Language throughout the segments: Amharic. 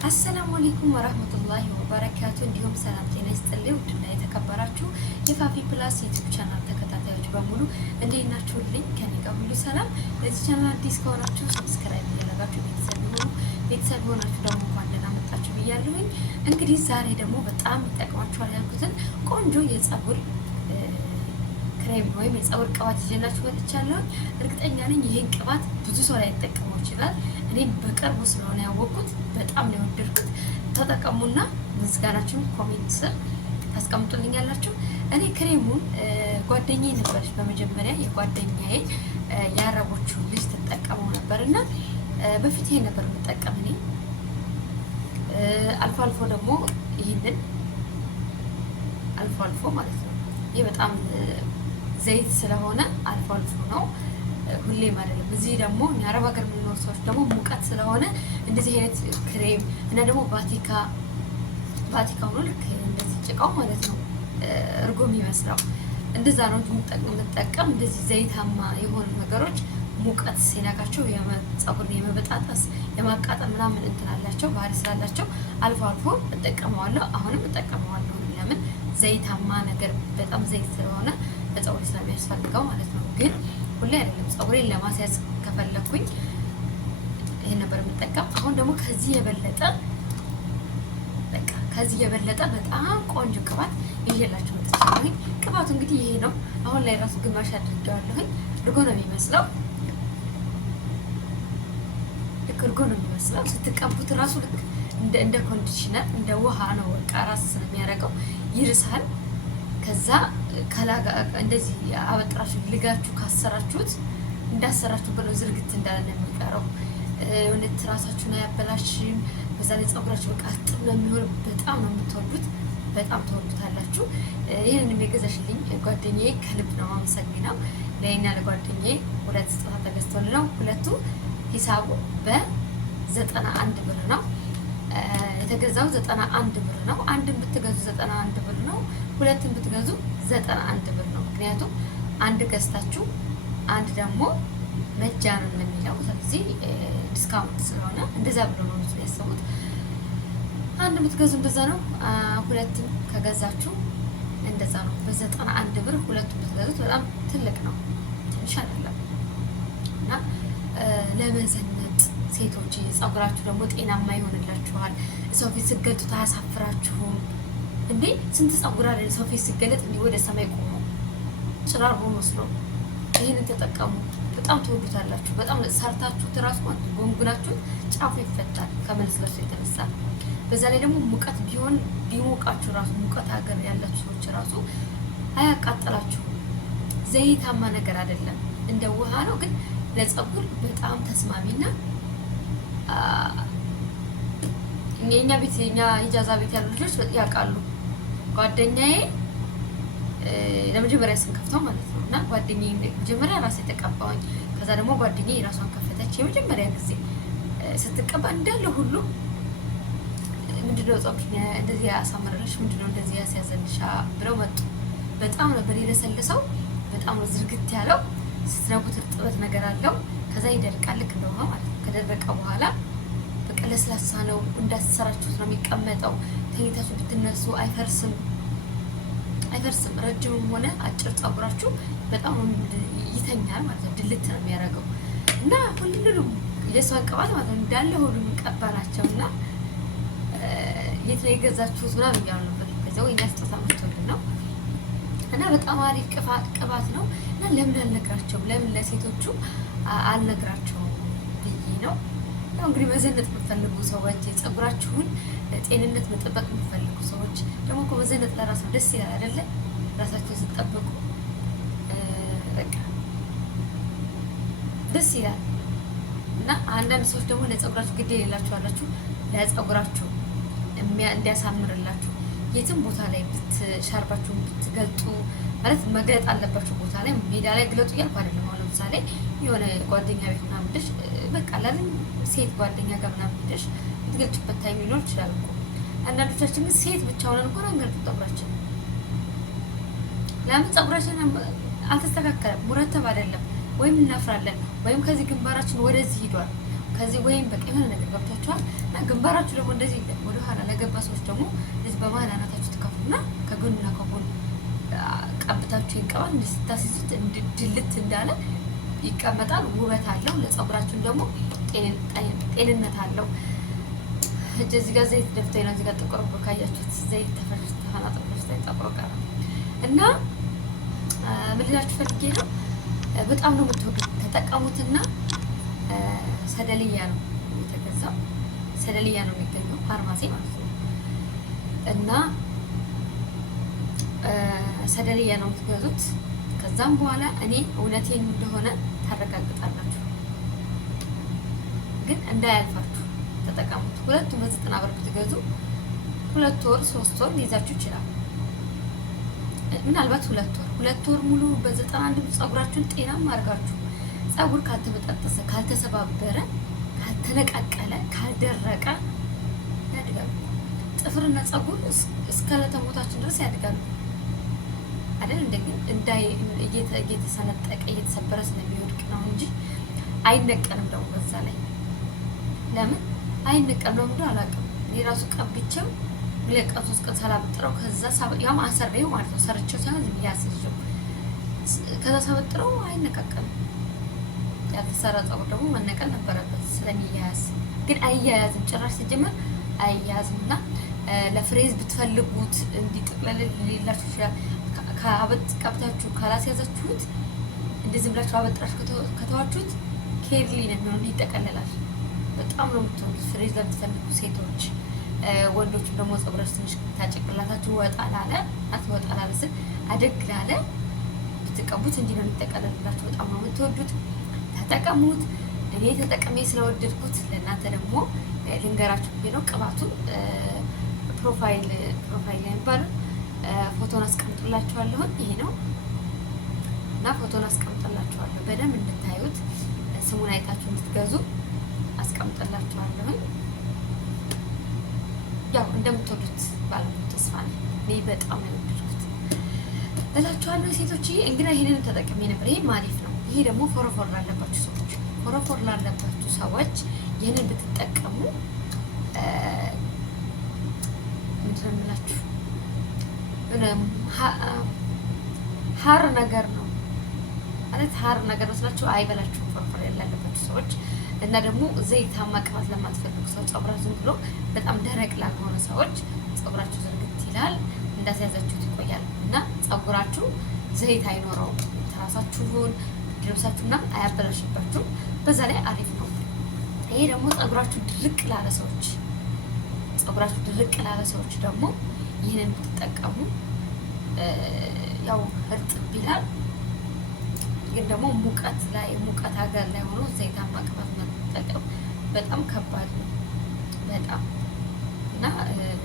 አሰላሙ አለይኩም ወራህመቱላሂ ወበረካቱ። እንዲሁም ሰላም ጤና ይስጥልኝ። ውድና የተከበራችሁ የፋፊ ፕላስ ዩቲዩብ ቻናል ተከታታዮች በሙሉ እንዴት ናችሁልኝ? ከኔ ጋር ሁሉ ሰላም። ለዚህ ቻናል አዲስ ከሆናችሁ ሰብስክራይብ እያደረጋችሁ ቤተሰብ ሆናችሁ ደግሞ እንኳን ደህና መጣችሁ ብያለሁኝ። እንግዲህ ዛሬ ደግሞ በጣም ይጠቅማችኋል ያልኩትን ቆንጆ የጸጉር ክሬም ወይም የጸጉር ቅባት ይዤላችሁ መጥቻለሁ። እርግጠኛ ነኝ ይሄን ቅባት ብዙ ሰው ላይ ይጠቀመው ይችላል። እኔም በቅርቡ ስለሆነ ያወቅኩት በጣም ነው የወደድኩት። ተጠቀሙና ምስጋናችሁን ኮሜንት ስር ታስቀምጡልኛላችሁ። እኔ ክሬሙን ጓደኛዬ ነበረች በመጀመሪያ የጓደኛዬ የአረቦቹ ልጅ ትጠቀመው ነበርና በፊት ይሄን ነበር የምጠቀም እኔ። አልፎ አልፎ ደግሞ ይሄንን አልፎ ማለት ነው። ይሄ በጣም ዘይት ስለሆነ አልፎ አልፎ ነው፣ ሁሌም አይደለም። እዚህ ደግሞ የአረብ ሀገር የምንኖር ሰዎች ደግሞ ሙቀት ስለሆነ እንደዚህ አይነት ክሬም እና ደግሞ ባቲካው ነው ልክ እንደዚህ ጭቃው ማለት ነው እርጎ የሚመስለው እንደዛ ነው የምጠቀም። እንደዚህ ዘይታማ የሆኑ ነገሮች ሙቀት ሲነካቸው ጸጉርን የመበጣጠስ የማቃጠል ምናምን እንትን አላቸው ባህሪ ስላላቸው አልፎ አልፎ እጠቀመዋለሁ። አሁንም እጠቀመዋለሁ። ለምን ዘይታማ ነገር በጣም ዘይት ስለሆነ ለጸጉሬ ስለሚያስፈልገው ማለት ነው። ግን ሁሌ አይደለም። ጸጉሬን ለማስያዝ ከፈለኩኝ ይሄን ነበር የምጠቀም። አሁን ደግሞ ከዚህ የበለጠ በጣም ቆንጆ ቅባት ይዤላችሁ መጥቻለሁ። ቅባቱ እንግዲህ ይሄ ነው። አሁን ላይ ራሱ ግማሽ አድርጌዋለሁኝ። እርጎ ነው የሚመስለው። ልክ እርጎ ነው የሚመስለው። ስትቀቡት ራሱ ልክ እንደ ኮንዲሽነር እንደ ውሃ ነው። በቃ ራስ የሚያደርገው ይርሳል። ከዛ ከላጋ እንደዚህ አበጥራችሁ ልጋችሁ ካሰራችሁት እንዳሰራችሁ ብለው ዝርግት እንዳለ ነው የሚቀረው። እውነት ራሳችሁን አያበላሽም። በዛ ላይ ጸጉራችሁ በቃ እርጥብ ነው የሚሆን። በጣም ነው የምትወዱት፣ በጣም ተወዱታላችሁ። ይሄንን የገዛሽልኝ ጓደኛዬ ከልብ ነው የማመሰግነው። ለእኔና ለጓደኛዬ ሁለት ስጦታ ተገዝቶልኝ ነው። ሁለቱ ሂሳቡ በ91 ብር ነው የተገዛው። 91 ብር ነው። አንድን ብትገዙ 91 ብር ነው። ሁለትን ብትገዙ 91 ብር ነው። ምክንያቱም አንድ ገዝታችሁ አንድ ደግሞ መጃነን ነው የሚለው። ስለዚህ ዲስካውንት ስለሆነ እንደዛ ብሎ ነው ያሰቡት። አንድ ብትገዙ እንደዛ ነው። ሁለትን ከገዛችሁ እንደዛ ነው በ91 ብር። ሁለቱን ብትገዙት በጣም ትልቅ ነው፣ ትንሽ አይደለም። እና ለመዘነጥ ሴቶች ጸጉራችሁ ደግሞ ጤናማ ይሆንላችኋል። ሰው ፊት ስገጡት አያሳፍራችሁም እንዴ? ስንት ጸጉር አለ ሰው ፊት ሲገለጥ እንዲህ ወደ ሰማይ ቆሞ ጭራሮ መስሎ። ይሄንን ተጠቀሙ፣ በጣም ትወዱታላችሁ። በጣም ሰርታችሁት እራሱ ማለት ጎንጉናችሁ ጫፉ ይፈታል ከመለስለሱ የተነሳ። በዛ ላይ ደግሞ ሙቀት ቢሆን ቢሞቃችሁ ራሱ ሙቀት ሀገር ያላችሁ ሰዎች ራሱ አያቃጥላችሁም። ዘይታማ ነገር አይደለም፣ እንደ ውሃ ነው። ግን ለጸጉር በጣም ተስማሚና የኛ ቤት የኛ ኢጃዛ ቤት ያሉ ልጆች ያውቃሉ። ጓደኛዬ ለመጀመሪያ ስንከፍተው ማለት ነው። እና ጓደኛዬ መጀመሪያ ራሴ ተቀባሁኝ። ከዛ ደግሞ ጓደኛዬ ራሷን ከፈተች። የመጀመሪያ ጊዜ ስትቀባ እንዳለ ሁሉ ምንድነው ጸጉርሽ እንደዚህ ያሳመረልሽ፣ ምንድነው እንደዚህ ያስያዘልሽ ብለው መጡ። በጣም ነበር የለሰለሰው፣ በጣም ነው ዝርግት ያለው። ስትነኩት እርጥበት ነገር አለው። ከዛ ይደርቃል ልክ እንደውሃ ማለት ነው። ከደረቀ በኋላ በቃ ለስላሳ ነው። እንዳሰራችሁት ነው የሚቀመጠው። ተኝታችሁ ብትነሱ አይፈርስም። ረጅምም ሆነ አጭር ጸጉራችሁ በጣም ይተኛል ማለት ነው። ድልት ነው የሚያደርገው። እና ሁሉንም የሷን ቅባት ማለት ነው እንዳለ ሁሉም ቀባናቸው። እና የት ነው የገዛችሁት ምናምን እያሉ ነበር። ከዚያው የኛ ስጦታ መጥቶልን ነው። እና በጣም አሪፍ ቅባት ነው። እና ለምን አልነግራቸውም? ለምን ለሴቶቹ አልነግራቸውም ብዬ ነው። ያው እንግዲህ መዘነጥ የምትፈልጉ ሰዎች፣ የጸጉራችሁን ጤንነት መጠበቅ የምትፈልጉ ሰዎች ደግሞ እኮ መዘነጥ ለራሱ ደስ ይላል አይደለ? ራሳችሁን ስትጠብቁ በቃ ደስ ይላል። እና አንዳንድ ሰዎች ደግሞ ለጸጉራችሁ ግድ የሌላችሁ አላችሁ። ለጸጉራችሁ እንዲያሳምርላችሁ የትም ቦታ ላይ ሻርባችሁን ብትገልጡ ማለት መግለጥ አለባችሁ ቦታ ላይ። ሜዳ ላይ ግለጡ እያልኩ አይደለም። አሁን ለምሳሌ የሆነ ጓደኛ ቤት ምናምን ሄደሽ በቃ ለምን ሴት ጓደኛ ጋር ምናምን ሄደሽ ብትገልጭበት ታይም ሊኖር ይችላል እኮ። አንዳንዶቻችን ግን ሴት ብቻ ሆነን እንኳን አንገልጥም ጸጉራችን። ለምን ጸጉራችን አልተስተካከለም፣ ሙረተብ አይደለም። ወይም እናፍራለን፣ ወይም ከዚህ ግንባራችን ወደዚህ ሂዷል፣ ከዚህ ወይም በቃ የሆነ ነገር ገብቷችኋል። እና ግንባራችሁ ደግሞ እንደዚህ ወደ ኋላ ለገባ ሰዎች ደግሞ እንደዚህ በመሀል አናታችሁ ትከፉና ከጎንና ከጎን ቀብታችሁ ይቀባል። እንድታስይዙት ድልት እንዳለ ይቀመጣል። ውበት አለው። ለፀጉራችሁም ደግሞ ጤንነት አለው። እዚህ ጋር ዘይት ደፍተኝ ነው። እዚህ ጋር ጥቁር ካያችሁት ዘይት ተፈናጥሮች ላይ ጠቁሮ ቀረ እና ምን ልላችሁ ፈልጌ ነው፣ በጣም ነው የምትወዱት። ተጠቀሙትና ሰደልያ ነው የተገዛው። ሰደልያ ነው የሚገኘው ፋርማሲ ማለት ነው። እና ሰደልያ ነው የምትገዙት። ከዛም በኋላ እኔ እውነቴን እንደሆነ ታረጋግጣላችሁ። ግን እንዳያልፋችሁ ተጠቀሙት። ሁለቱም በ90 ብር ብትገዙ 2 ወር 3 ወር ሊይዛችሁ ይችላል። ምናልባት 2 ወር ሙሉ በ91 ብር ፀጉራችሁን ጤናማ አድርጋችሁ ፀጉር ካልተበጣጠሰ፣ ካልተሰባበረ፣ ካልተነቃቀለ፣ ካልደረቀ ያድጋሉ። ጥፍርና ፀጉር እስከ ለተሞታችን ድረስ ያድጋሉ አይደል? እንዳይ እየተሰነጠቀ እየተሰበረ ስለሚወድቅ ነው እንጂ አይነቀልም። ደግሞ በዛ ላይ ለምን አይነቀልም ነው እንደው አላውቅም። እኔ ራሱ ቀብቼው 2 ቀን 3 ቀን ሳላበጥረው ከዛ ያው አሰሬው ማለት ነው ሰርቼው ሳይሆን ዝም ያስይዘው ከዛ ሳበጥረው አይነቃቀልም። ያልተሰራ ፀጉር ደግሞ መነቀል ነበረበት ስለሚያያዝ፣ ግን አያያዝም ጭራሽ ሲጀመር አያያዝም። እና ለፍሬዝ ብትፈልጉት እንዲጠቅለል ሊላችሁ ይችላል። ቀብታችሁ ካላስያዛችሁት እንደዚህ ብላችሁ አበጥራችሁ ከተዋችሁት ኬርሊ ነው የሚሆነው፣ ይጠቀለላል። በጣም ነው የምትወዱት ፍሬዝ ለምትፈልጉ ሴቶች። ወንዶችም ደግሞ ፀጉራችሁ ትንሽ ታጭቅላታችሁ ወጣ ላለ ስል አደግ ላለ ብትቀቡት እንዲህ ነው የሚጠቀለልላችሁ። በጣም ነው የምትወዱት። ተጠቀሙት። እኔ ተጠቅሜ ስለወደድኩት ለእናንተ ደግሞ ልንገራችሁ ብዬ ነው። ቅባቱን ፕሮፋይል ላይ የሚባለው ፎቶን አስቀምጥላችኋለሁ። ይሄ ነው እና ፎቶን አስቀምጥላችኋለሁ በደንብ እንድታዩት፣ ስሙን አይታችሁ እንድትገዙ አስቀምጥላችኋለሁ። ያው እንደምትወዱት ባለሙሉ ተስፋ ነኝ። እኔ በጣም ነው የወደድኩት እላችኋለሁ ሴቶችዬ። እንግዲህ ይሄንን ተጠቅሜ ነበር። ይሄ አሪፍ ነው። ይሄ ደግሞ ፎረፎር ላለባችሁ ሰዎች ይህንን ብትጠቀሙ ምንድን ነው የምላችሁ ሀር ነገር ነው ማለት ሀር ነገር መስላችሁ አይበላችሁም። ፎረፎር ያላለባችሁ ሰዎች እና ደግሞ ዘይታማ ቅባት ለማትፈልጉ ሰዎች፣ ፀጉራችሁ ዝም ብሎ በጣም ደረቅ ላልሆነ ሰዎች ፀጉራችሁ ዝርግት ይላል፣ እንዳስያዛችሁት ይቆያል እና ፀጉራችሁ ዘይት አይኖረውም። ትራሳችሁን ልብሳችሁና አያበላሽባችሁም። በዛ ላይ አሪፍ ነው። ይሄ ደግሞ ፀጉራችሁ ድርቅ ላለ ሰዎች ደግሞ ይህንን ብትጠቀሙ ያው እርጥብ ይላል፣ ግን ደግሞ ሙቀት ሀገር ላይ ሆኖ ዘይታማ ቅባት መጠቀም በጣም ከባድ ነው። በጣም እና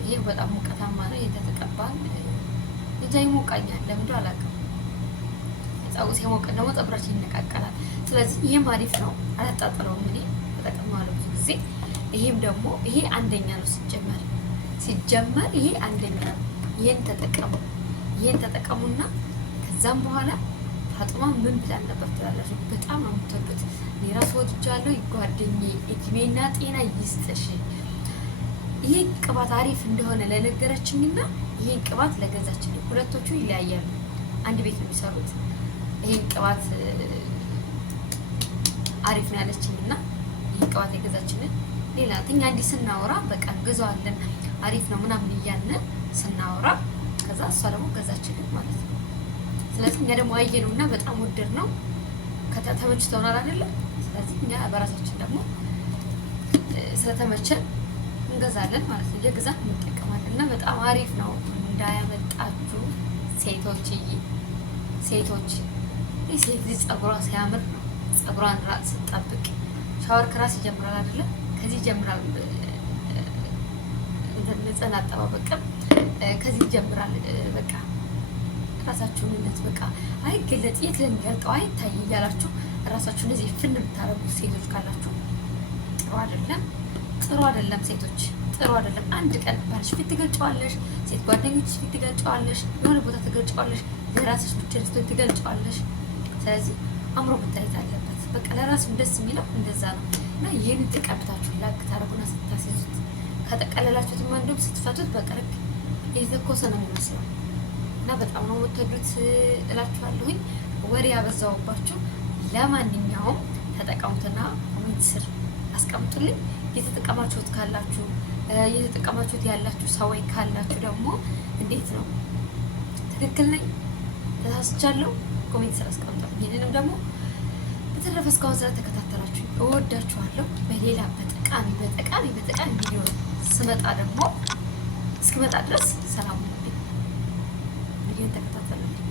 ይሄ በጣም ሙቀታማ ነው። የተተቀባል እዛ ይሞቃኛል። ለምንድነው አላውቅም። ፀጉር ሲሞቀን ደግሞ ፀጉራችን ይነቃቀላል። ስለዚህ ይሄም አሪፍ ነው። አላጣጥለውም። እኔ ተጠቅመዋለሁ ብዙ ጊዜ። ይሄም ደግሞ ይሄ አንደኛ ነው ሲጀመር ይሄ አንደኛ ነው። ይሄን ተጠቀሙና ከዛም በኋላ ፋጡማ ምን ብላን ነበር ትላላችሁ? በጣም ነው የምትወዱት። እኔ ራሱ ወድጃለሁ። ጓደኛዬ እድሜና ጤና ይስጥሽ። ይሄ ቅባት አሪፍ እንደሆነ ለነገረችኝና ይሄን ቅባት ለገዛችኝ፣ ሁለቶቹ ይለያያሉ። አንድ ቤት ነው የሚሰሩት። ይሄን ቅባት አሪፍ ነው ያለችኝና ይሄን ቅባት የገዛችንን ሌላ እኛ እንዲህ ስናወራ በቃ እንገዛዋለን አሪፍ ነው ምናምን እያልን ስናወራ ከዛ እሷ ደግሞ ገዛችልን ማለት ነው። ስለዚህ እኛ ደግሞ አየነውና በጣም ወደድ ነው ተመችቶናል አይደለ? ስለዚህ እኛ በራሳችን ደግሞ ስለተመቸን እንገዛለን ማለት ነው። የገዛን እንጠቀማለን እና በጣም አሪፍ ነው። እንዳያመጣችሁ ሴቶች ሴት ልጅ ፀጉሯ ሲያምር ነው። ፀጉሯን ራስ ስጠብቅ ሻወር ከራስ ይጀምራል አይደለ? ከዚህ ይጀምራል። ንጽህና አጠባበቅም ከዚህ ይጀምራል። በቃ ራሳችሁንነት በቃ አይገለጥ የት ለሚገልጠው አይታይ እያላችሁ ራሳችሁ እንደዚህ ፍን ብታረጉ ሴቶች ካላችሁ ጥሩ አይደለም። ሴቶች ጥሩ አይደለም። አንድ ቀን ባልሽ ፊት ትገልጫዋለሽ፣ ሴት ጓደኞች ፊት ትገልጫዋለሽ፣ የሆነ ቦታ ትገልጫዋለሽ፣ ለራስሽ ብቻ ትገልጫዋለሽ። ስለዚህ አምሮ መታየት አለበት። በቃ ለራሱ ደስ የሚለው እንደዛ ነው እና ይህን ተቀብታችሁ ላክ ታረጉና ስታስይዙት ከጠቀለላችሁት እንዲሁም ስትፈቱት በቅርብ የተኮሰ ነው የሚመስለው እና በጣም ነው የምትወዱት እላችኋለሁኝ። ወሬ ያበዛውባችሁ። ለማንኛውም ተጠቀሙትና ኮሜንት ስር አስቀምጡልኝ። የተጠቀማችሁት ካላችሁ የተጠቀማችሁት ያላችሁ ሰዎች ካላችሁ ደግሞ እንዴት ነው ትክክል ነኝ ተሳስቻለሁ? ኮሜንት ስር አስቀምጡልኝ። ይሄንንም ደግሞ በተረፈ እስካሁን ስለተከታተላችሁ እወዳችኋለሁ። በሌላ በጠቃሚ ቪዲዮ ስመጣ ደግሞ እስክመጣ ድረስ ሰላም ሁኑ። ቪዲዮን ተከታተሉልኝ።